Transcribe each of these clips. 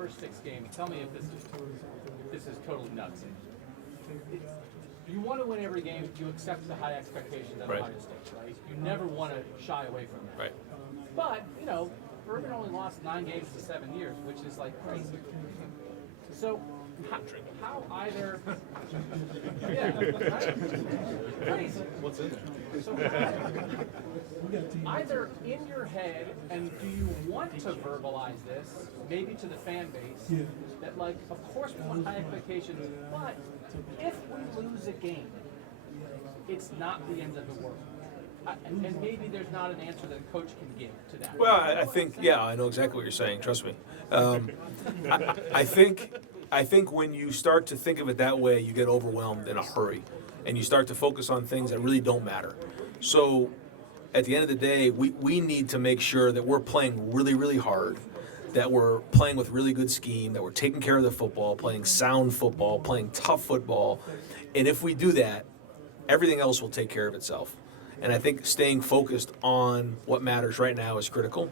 first 6 games, tell me if this is totally nuts. You want to win every game. You accept the high expectations of Ohio State, right? You never want to shy away from that. Right. But Urban only lost 9 games to 7 years, which is like crazy. So how either crazy. What's in there? So either in your head, and do you want to verbalize this, maybe to the fan base, that like, of course we want high expectations, but if we lose a game, it's not the end of the world. And maybe there's not an answer that a coach can give to that. Well, I think, I know exactly what you're saying. Trust me. I think when you start to think of it that way, you get overwhelmed in a hurry, and you start to focus on things that really don't matter. So, at the end of the day, we need to make sure that we're playing really, really hard, that we're playing with really good scheme, that we're taking care of the football, playing sound football, playing tough football, and if we do that, everything else will take care of itself. And I think staying focused on what matters right now is critical.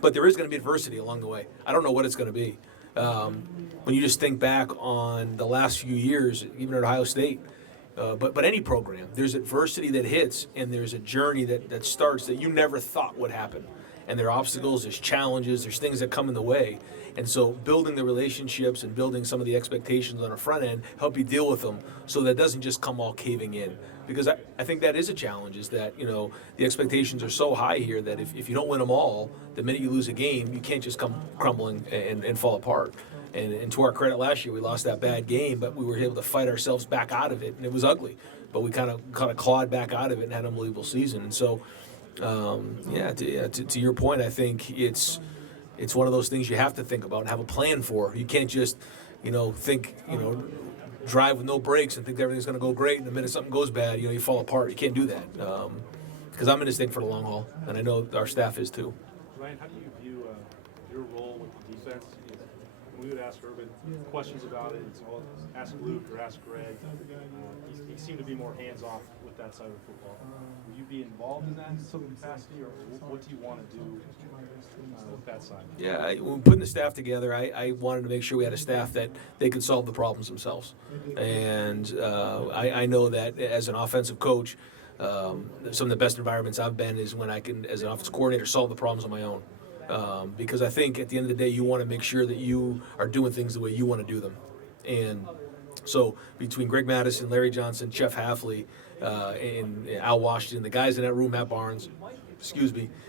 But there is going to be adversity along the way. I don't know what it's going to be. When you just think back on the last few years, even at Ohio State, but any program, there's adversity that hits, and there's a journey that starts that you never thought would happen. And there are obstacles, there's challenges, there's things that come in the way. And so building the relationships and building some of the expectations on the front end help you deal with them so that it doesn't just come all caving in. Because I think that is a challenge, is that, the expectations are so high here that if you don't win them all, the minute you lose a game, you can't just come crumbling and fall apart. And to our credit, last year we lost that bad game, but we were able to fight ourselves back out of it, and it was ugly. But we kind of clawed back out of it and had an unbelievable season. And so, to your point, I think it's one of those things you have to think about and have a plan for. You can't just, think, drive with no brakes and think everything's going to go great, and the minute something goes bad, you fall apart. You can't do that. Because I'm in this thing for the long haul, and I know our staff is too. Ryan, how do you view your role with the defense? When we would ask Urban questions about it, it's all ask Luke or ask Greg. He seemed to be more hands-off with that side of football. Will you be involved in that in some capacity, or what do you want to do with that side? Yeah, when putting the staff together, I wanted to make sure we had a staff that they could solve the problems themselves. And I know that as an offensive coach, some of the best environments I've been is when I can, as an offensive coordinator, solve the problems on my own. Because I think at the end of the day, you want to make sure that you are doing things the way you want to do them. And so between Greg Madison, Larry Johnson, Jeff Hafley, and Al Washington, the guys in that room, Matt Barnes,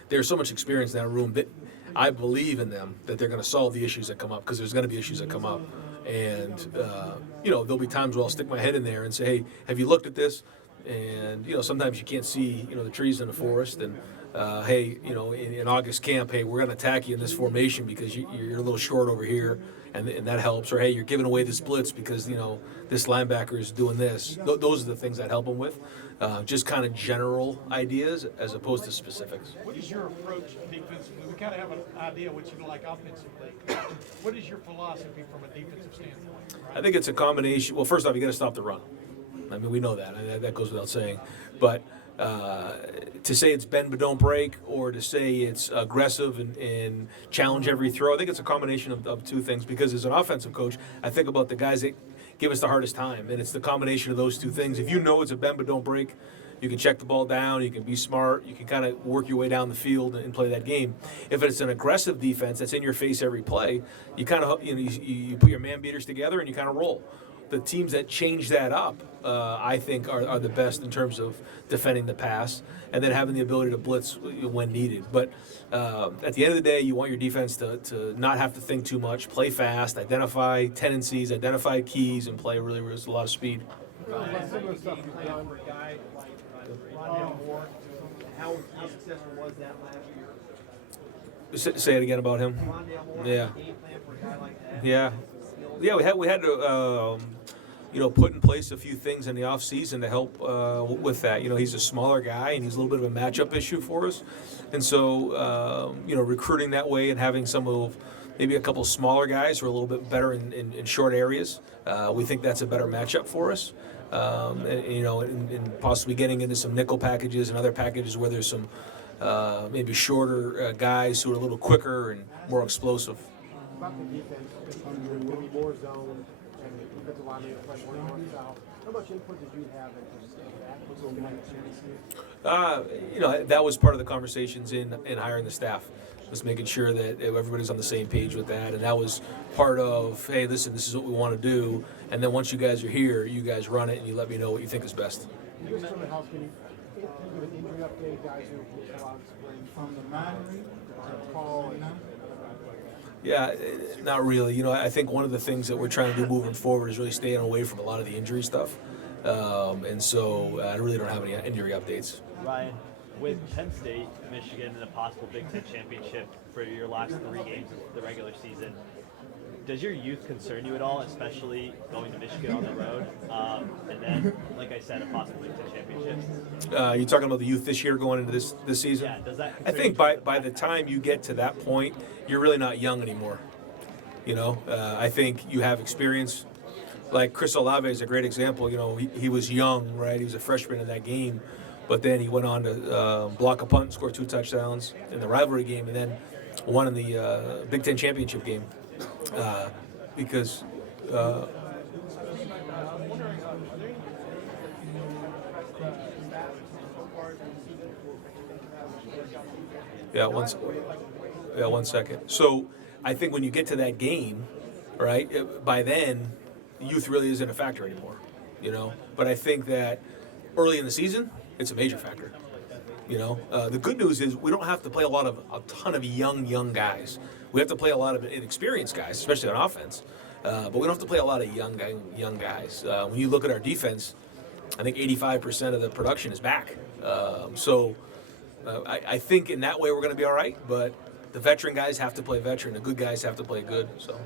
there's so much experience in that room that I believe in them, that they're going to solve the issues that come up, because there's going to be issues that come up. And, there'll be times where I'll stick my head in there and say, hey, have you looked at this? And, sometimes you can't see, the trees in the forest. And, hey, in August camp, hey, we're going to attack you in this formation because you're a little short over here, and that helps. Or, hey, you're giving away this blitz because, this linebacker is doing this. Those are the things I'd help them with. Just kind of general ideas as opposed to specifics. What is your approach defensively? We kind of have an idea what you like offensively. What is your philosophy from a defensive standpoint? Right? I think it's a combination. Well, first off, you got to stop the run. I mean, we know that. That goes without saying. But to say it's bend but don't break, or to say it's aggressive and challenge every throw, I think it's a combination of two things. Because as an offensive coach, I think about the guys that give us the hardest time, and it's the combination of those two things. If you know it's a bend but don't break, you can check the ball down, you can be smart, you can kind of work your way down the field and play that game. If it's an aggressive defense that's in your face every play, you kind of you put your man beaters together and you kind of roll. The teams that change that up, I think, are the best in terms of defending the pass and then having the ability to blitz when needed. But at the end of the day, you want your defense to not have to think too much, play fast, identify tendencies, identify keys, and play really with a lot of speed. How successful was that last year? Say it again about him. Yeah. Yeah. Yeah, we had to put in place a few things in the offseason to help with that. He's a smaller guy, and he's a little bit of a matchup issue for us. And so, recruiting that way and having maybe a couple smaller guys who are a little bit better in short areas, we think that's a better matchup for us. And possibly getting into some nickel packages and other packages where there's some maybe shorter guys who are a little quicker and more explosive. about the defense, there's going to be more zone, and the defensive line may play more north-south. How much input did you have into that? That was part of the conversations in hiring the staff, was making sure that everybody's on the same page with that, and that was part of, hey, listen, this is what we want to do, and then once you guys are here, you guys run it, and you let me know what you think is best. Just from the house, can you give an injury update, guys who missed a lot of spring from the minor to fall? Yeah, not really. I think one of the things that we're trying to do moving forward is really staying away from a lot of the injury stuff. And so I really don't have any injury updates. Ryan, with Penn State, Michigan, and a possible Big Ten championship for your last 3 games of the regular season, does your youth concern you at all, especially going to Michigan on the road? And then, like I said, a possible Big Ten championship? You talking about the youth this year going into this season? Yeah, does that I think by the time you get to that point, you're really not young anymore. I think you have experience. Like Chris Olave is a great example. He was young, right? He was a freshman in that game, but then he went on to block a punt, score 2 touchdowns in the rivalry game, and then won in the Big Ten championship game. Because one second. So I think when you get to that game, right, by then, youth really isn't a factor anymore, But I think that early in the season, it's a major factor. The good news is we don't have to play a ton of young guys. We have to play a lot of inexperienced guys, especially on offense. But we don't have to play a lot of young guys. When you look at our defense, I think 85% of the production is back. I think in that way we're going to be all right. But the veteran guys have to play veteran. The good guys have to play good. So,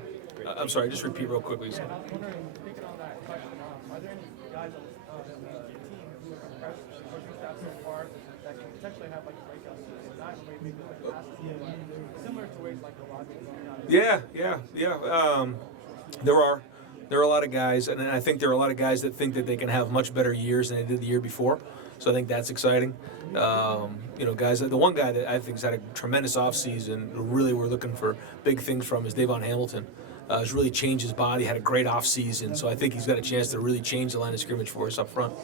I'm sorry. Just repeat real quickly. I'm wondering, picking on that question, are there any guys on the team who are impressed coaching staff so far that can potentially have like a breakout season, not in a way maybe like last season, but similar to ways like the Rodgers? Yeah. There are a lot of guys, and I think there are a lot of guys that think that they can have much better years than they did the year before. So I think that's exciting. Guys. The one guy that I think has had a tremendous offseason, really we're looking for big things from, is Davon Hamilton. Has really changed his body, had a great offseason, so I think he's got a chance to really change the line of scrimmage for us up front.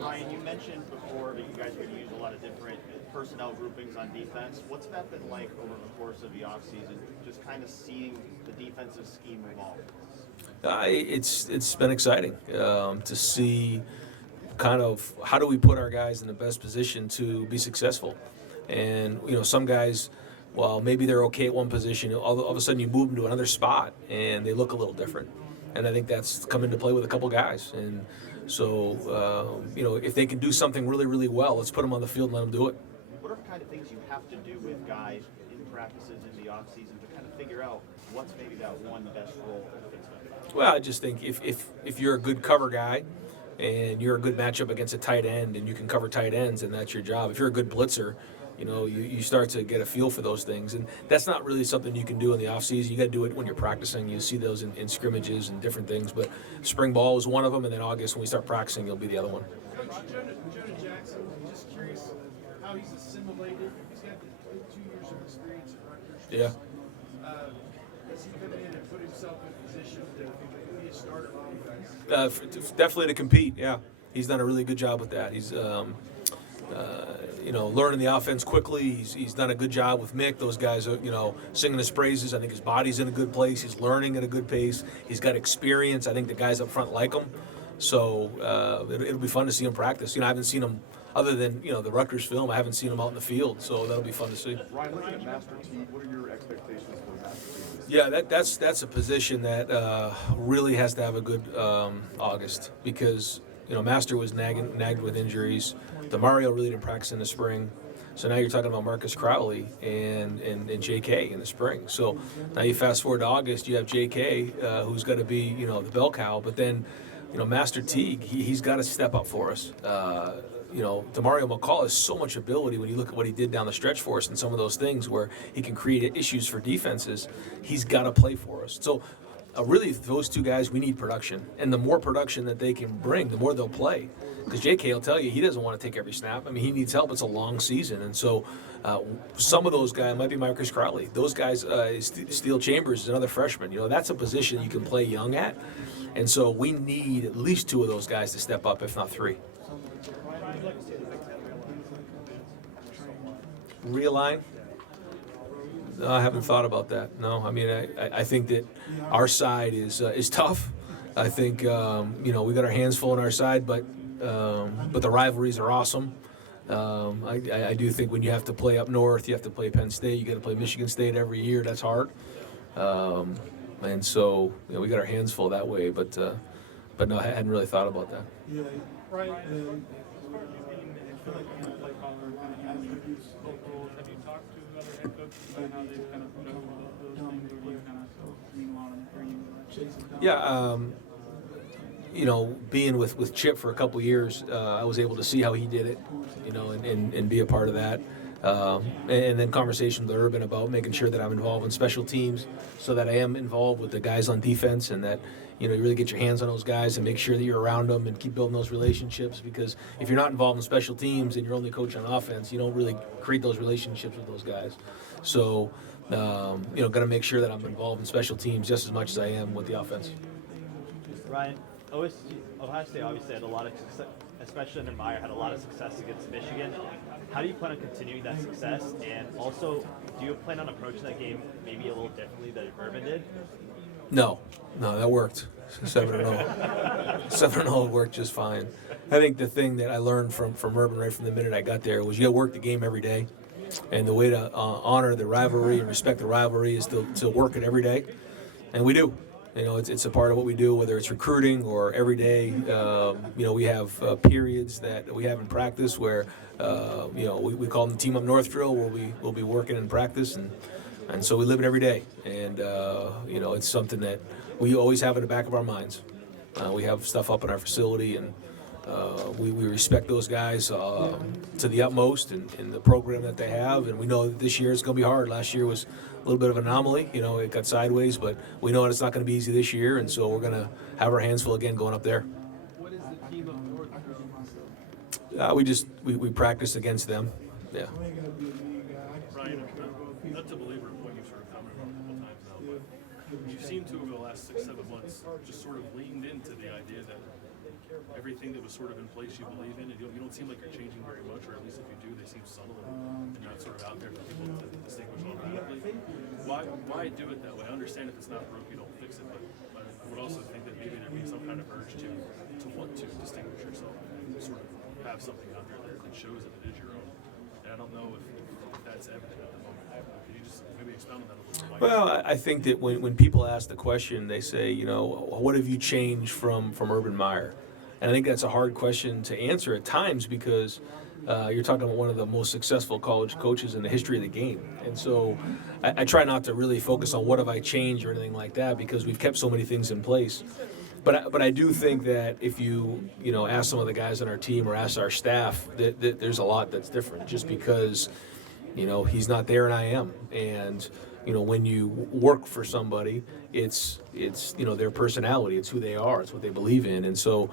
Ryan, you mentioned before that you guys are going to use a lot of different personnel groupings on defense. What's that been like over the course of the offseason, just kind of seeing the defensive scheme evolve? It's been exciting to see kind of how do we put our guys in the best position to be successful. And, some guys, well, maybe they're okay at one position. All of a sudden you move them to another spot and they look a little different. And I think that's come into play with a couple guys. And so, if they can do something really, really well, let's put them on the field and let them do it. What are the kind of things you have to do with guys in practices in the offseason to kind of figure out what's maybe that one best role that fits them? Well, I just think if you're a good cover guy and you're a good matchup against a tight end and you can cover tight ends, and that's your job. If you're a good blitzer, you start to get a feel for those things. And that's not really something you can do in the offseason. You got to do it when you're practicing. You see those in scrimmages and different things. But spring ball is one of them, and then August, when we start practicing, it'll be the other one. Coach, Jonah Jackson, I'm just curious how he's assimilated. He's got 2 years of experience at Rutgers. Yeah. Has he come in and put himself in position to be a starter on defense? Definitely to compete, yeah. He's done a really good job with that. He's learning the offense quickly. He's done a good job with Mick. Those guys are, singing his praises. I think his body's in a good place. He's learning at a good pace. He's got experience. I think the guys up front like him. So it'll be fun to see him practice. I haven't seen him other than, the Rutgers film. I haven't seen him out in the field, so that'll be fun to see. Ryan, looking at Master Teague, what are your expectations for Master Teague? Yeah, that's a position that really has to have a good August because, Master was nagged with injuries. DeMario really didn't practice in the spring. So now you're talking about Marcus Crowley and J.K. in the spring. So now you fast forward to August, you have J.K. Who's got to be, the bell cow. But then, Master Teague, he's got to step up for us. DeMario McCall has so much ability when you look at what he did down the stretch for us and some of those things where he can create issues for defenses. He's got to play for us. So really, those two guys, we need production. And the more production that they can bring, the more they'll play. Because JK will tell you he doesn't want to take every snap. I mean, he needs help. It's a long season. And so some of those guys might be Marcus Crowley. Those guys, Steele Chambers is another freshman. That's a position you can play young at. And so we need at least two of those guys to step up, if not three. Realign? No, I haven't thought about that. No, I mean, I think that our side is tough. I think we got our hands full on our side, but the rivalries are awesome. I do think when you have to play up north, you have to play Penn State, you got to play Michigan State every year. That's hard, and so we got our hands full that way. But no, I hadn't really thought about that. Yeah, right. As far as you being the play caller, kind of both roles, have you talked to other head coaches about how they've kind of put up those things, or you kind of lean on them for you? Yeah. Being with Chip for a couple years, I was able to see how he did it, and be a part of that. And then conversation with Urban about making sure that I'm involved in special teams so that I am involved with the guys on defense and that, you really get your hands on those guys and make sure that you're around them and keep building those relationships, because if you're not involved in special teams and you're only coaching on offense, you don't really create those relationships with those guys. So, got to make sure that I'm involved in special teams just as much as I am with the offense. Ryan, Ohio State obviously had a lot of success, especially under Meyer, had a lot of success against Michigan. How do you plan on continuing that success? And also, do you plan on approaching that game maybe a little differently than Urban did? No, that worked. 7-0. 7-0 worked just fine. I think the thing that I learned from Urban right from the minute I got there was you got to work the game every day. And the way to honor the rivalry and respect the rivalry is to work it every day. And we do. It's a part of what we do, whether it's recruiting or every day. We have periods that we have in practice where, we call them the Team Up North drill, where we'll be working in practice, and so we live it every day. And, it's something that we always have in the back of our minds. We have stuff up in our facility, and we respect those guys to the utmost in the program that they have. And we know that this year it's going to be hard. Last year was a little bit of an anomaly. It got sideways, but we know it's not going to be easy this year, and so we're going to have our hands full again going up there. What is the Team Up North We practice against them. Yeah. Ryan, not to belabor a point you've sort of commented on a couple times now, but you seem to, over the last 6-7 months, just sort of leaned into the idea that everything that was sort of in place you believe in, and you don't seem like you're changing very much, or at least if you do, they seem subtle and not sort of out there for people to distinguish automatically. Why do it that way? I understand if it's not broke, you don't fix it, but I would also think that maybe there'd be some kind of urge to want to distinguish yourself, and sort of have something out there that shows that it is your own. And I don't know if that's evident at the moment. Could you just maybe expound on that a little bit? Well, I think that when people ask the question, they say, what have you changed from Urban Meyer? And I think that's a hard question to answer at times, because you're talking about one of the most successful college coaches in the history of the game. And so I try not to really focus on what have I changed or anything like that, because we've kept so many things in place. But I do think that if you ask some of the guys on our team or ask our staff, that there's a lot that's different, just because he's not there and I am. And when you work for somebody, it's their personality, it's who they are, it's what they believe in. And so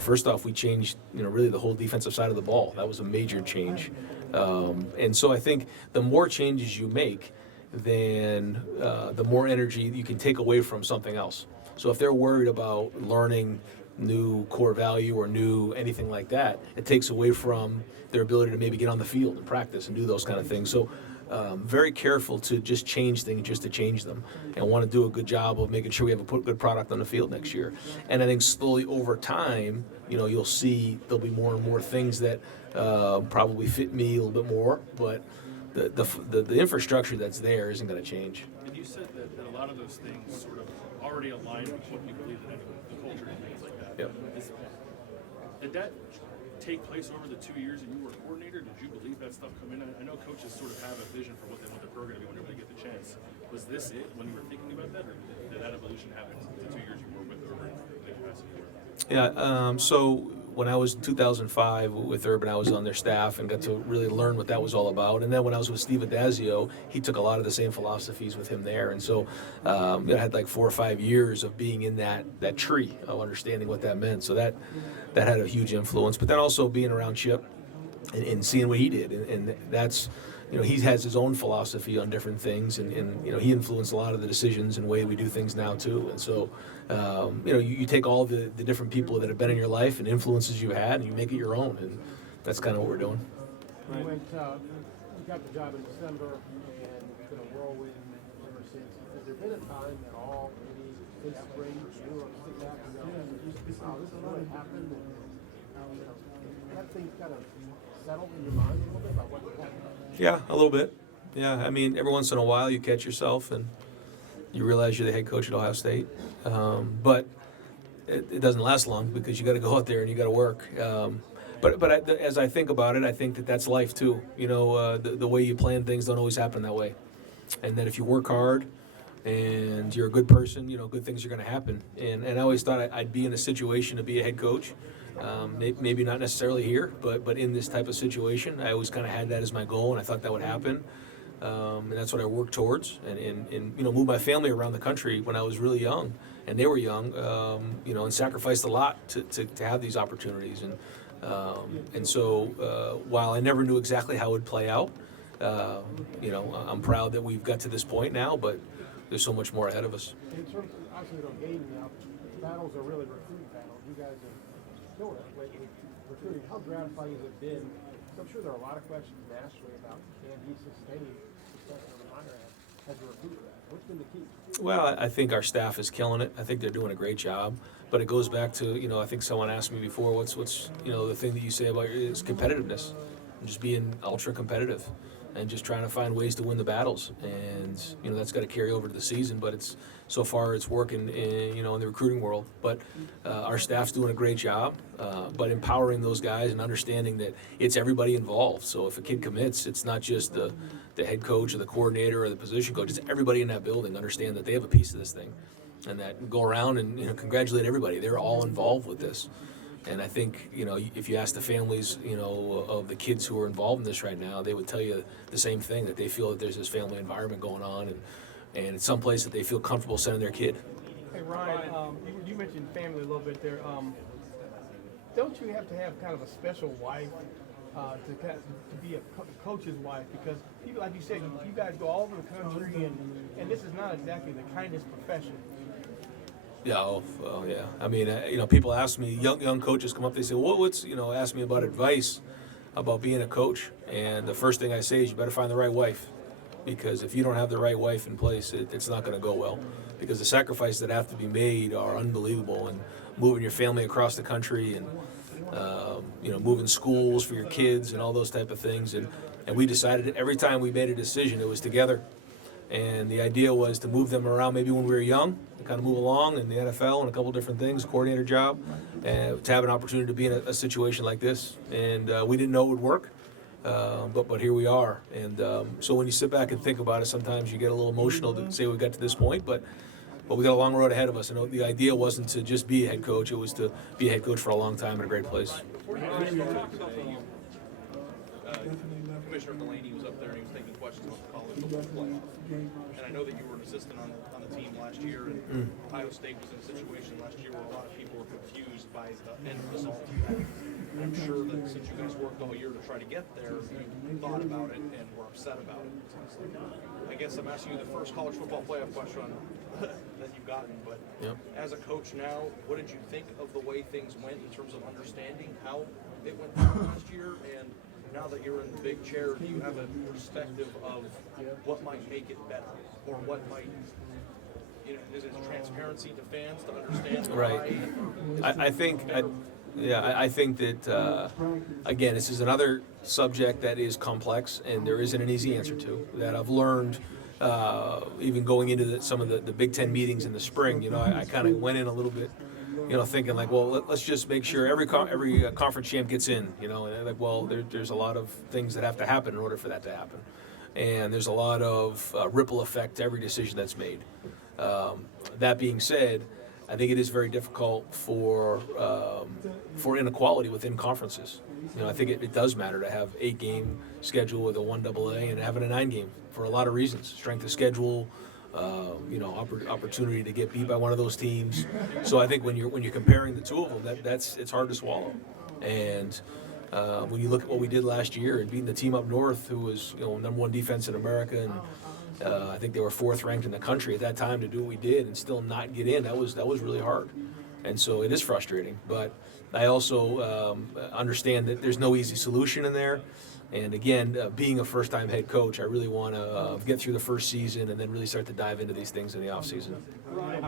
first off, we changed really the whole defensive side of the ball. That was a major change. And so I think the more changes you make, then the more energy you can take away from something else. So if they're worried about learning new core value or new anything like that, it takes away from their ability to maybe get on the field and practice and do those kind of things. So very careful to just change things just to change them, and want to do a good job of making sure we have a good product on the field next year. And I think slowly over time, you'll see there'll be more and more things that probably fit me a little bit more, but the infrastructure that's there isn't going to change. And you said that a lot of those things sort of already align with what you believe in, the culture and things like that. Yep. Did that take place over the 2 years that you were a coordinator? Did you believe that stuff come in? I know coaches sort of have a vision for what they want the program to be whenever they get the chance. Was this it when you were thinking about that, or did that evolution happen the 2 years you were with Urban in the capacity? Yeah. So when I was in 2005 with Urban, I was on their staff and got to really learn what that was all about. And then when I was with Steve Adazio, he took a lot of the same philosophies with him there. And so I had like 4 or 5 years of being in that tree of understanding what that meant. So that had a huge influence. But then also being around Chip and seeing what he did. And that's, he has his own philosophy on different things, and he influenced a lot of the decisions and way we do things now too. And so, you take all the different people that have been in your life and influences you've had, and you make it your own, and that's kind of what we're doing. You got the job in December, and it's been a whirlwind ever since. Has there been a time at all, maybe in spring, you were sit back and go, oh, this is what happened, and have things kind of settled in your mind a little bit about what happened? Yeah, a little bit. Yeah, I mean, every once in a while you catch yourself and you realize you're the head coach at Ohio State, but it doesn't last long because you got to go out there and you got to work. But as I think about it, I think that's life too. The way you plan things don't always happen that way, and that if you work hard and you're a good person, good things are going to happen. And I always thought I'd be in a situation to be a head coach. Maybe not necessarily here, but in this type of situation, I always kind of had that as my goal, and I thought that would happen. And that's what I worked towards, and moved my family around the country when I was really young, and they were young, and sacrificed a lot to have these opportunities. And so while I never knew exactly how it would play out, I'm proud that we've got to this point now, but there's so much more ahead of us. In terms of, obviously, gaming now, battles are really recruiting battles. You guys have killed it lately recruiting. How gratifying has it been? 'Cause I'm sure there are a lot of questions nationally about can he sustain, especially on the minor end, as a recruiter. What's been the key? Well, I think our staff is killing it. I think they're doing a great job. But it goes back to, I think someone asked me before, what's the thing that you say about is competitiveness, and just being ultra competitive, and just trying to find ways to win the battles. And that's got to carry over to the season. But so far it's working in the recruiting world. But our staff's doing a great job. But empowering those guys and understanding that it's everybody involved. So if a kid commits, it's not just the head coach or the coordinator or the position coach. It's everybody in that building. Understand that they have a piece of this thing, and that go around and congratulate everybody. They're all involved with this. And I think, if you ask the families, of the kids who are involved in this right now, they would tell you the same thing, that they feel that there's this family environment going on, and it's someplace that they feel comfortable sending their kid. Hey Ryan, you mentioned family a little bit there. Don't you have to have kind of a special wife to be a coach's wife? Because people, like you said, you guys go all over the country, and this is not exactly the kindest profession. Yeah, yeah. I mean, people ask me, young coaches come up, they say, what's, ask me about advice about being a coach. And the first thing I say is you better find the right wife. Because if you don't have the right wife in place, it's not going to go well. Because the sacrifices that have to be made are unbelievable. And moving your family across the country and, moving schools for your kids and all those type of things. And we decided every time we made a decision, it was together. And the idea was to move them around maybe when we were young, to kind of move along in the NFL and a couple different things, coordinator job, and to have an opportunity to be in a situation like this. And we didn't know it would work, but here we are. And so when you sit back and think about it, sometimes you get a little emotional to say we got to this point, but we got a long road ahead of us. And the idea wasn't to just be a head coach, it was to be a head coach for a long time in a great place. Commissioner Delaney was up there and he was taking questions about the college football playoff. And I know that you were an assistant on the team last year, and Ohio State was in a situation last year where a lot of people were confused by the end result. And I'm sure that since you guys worked all year to try to get there, you thought about it and were upset about it. I guess I'm asking you the first college football playoff question that you've gotten, but as a coach now, what did you think of the way things went in terms of understanding how it went down last year? And now that you're in the big chair, do you have a perspective of what might make it better, or what might, is it transparency to fans to understand Right. I think that again, this is another subject that is complex, and there isn't an easy answer to that. I've learned even going into some of the Big Ten meetings in the spring. I kind of went in a little bit. Thinking like, well, let's just make sure every conference champ gets in, and like, well, there's a lot of things that have to happen in order for that to happen. And there's a lot of ripple effect to every decision that's made. That being said, I think it is very difficult for for inequality within conferences. I think it does matter to have 8-game schedule with a 1AA and having a 9-game for a lot of reasons. Strength of schedule, opportunity to get beat by one of those teams. So I think when you're comparing the two of them, it's hard to swallow. And when you look at what we did last year and beating the team up north, who was number 1 defense in America, and I think they were 4th ranked in the country at that time, to do what we did and still not get in, that was really hard. And so it is frustrating. But I also understand that there's no easy solution in there. And again, being a first-time head coach, I really want to get through the first season and then really start to dive into these things in the off season. Ryan,